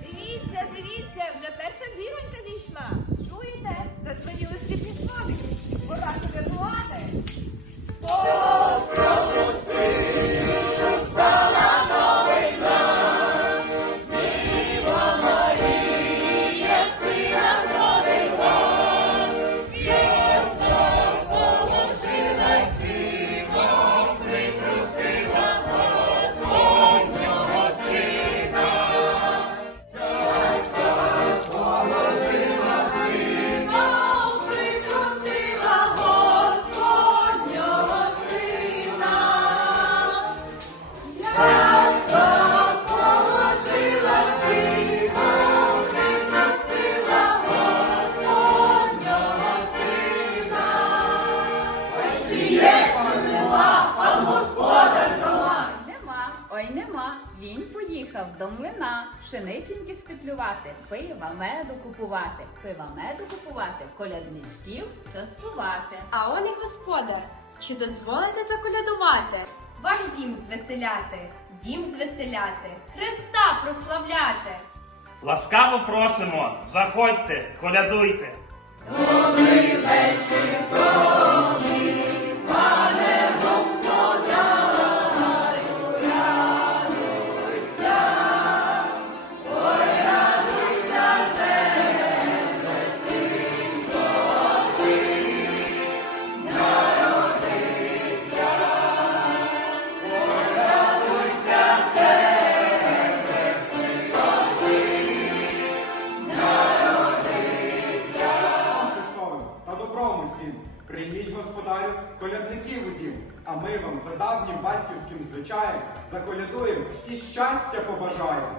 Дивіться, дивіться, вже перша зіронька зійшла. Чуєте? Задзвонили срібні до млина, пшениченьки спетлювати, пива меду купувати, пива меду купувати, колядничків частувати. А он і господар, чи дозволите заколядувати? Ваш дім звеселяти, дім звеселяти, Христа прославляти. Ласкаво просимо, заходьте, колядуйте. Христовим а ми вам за давнім батьківським звичаєм заколядуємо і щастя побажаємо.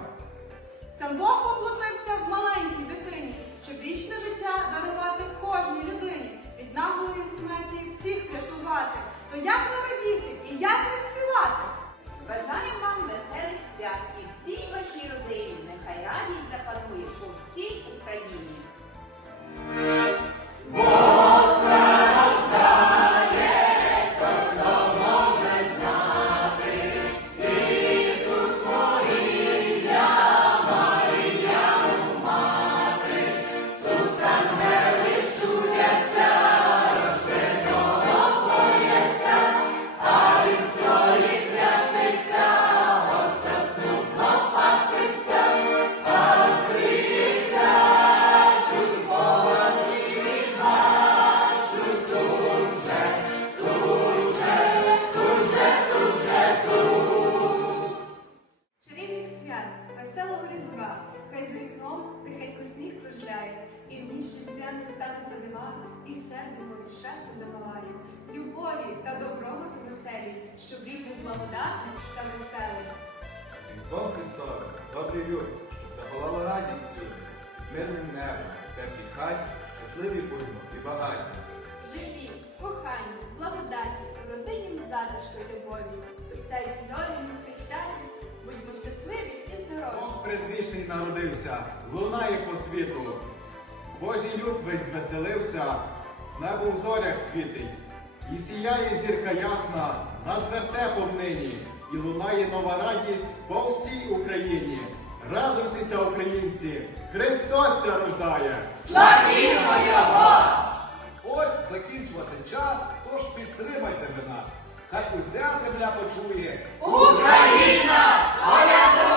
Сам Бог поклонився в маленькій дитині, щоб вічне життя дарувати кожній людині, від наглої смерті всіх врятувати. То як не радіти і як не співати? Бажаємо вам веселих свят і всій вашій родині. Нехай радість запанує по всій Україні. Кружляє, і в ніч різдвяну станеться дива, і серденько від щастя запалає, любові та добробуту веселі, щоб рік був благодатний та веселий. Різдвом Христовим, добрий люд, щоб радість мирним небом, теплій хаті, щасливі будьмо і багаті. Живі, кохані, благодаті, родиннім затишку й любові, веселі зорі хрещаті, будьмо щасливі і здорові. Бог предвічний народився, лунає по світу. Божий люд весь звеселився, небо в зорях світить. І сіяє зірка ясна над вертепом нині, і лунає нова радість по всій Україні. Радуйтеся, українці! Христос ся рождає! Славімо його! Ось закінчувати час, тож підтримайте ви нас. Хай уся земля почує. Україна колядує!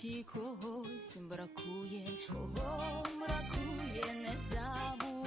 Хаті когось бракує, кого бракує, не знаю.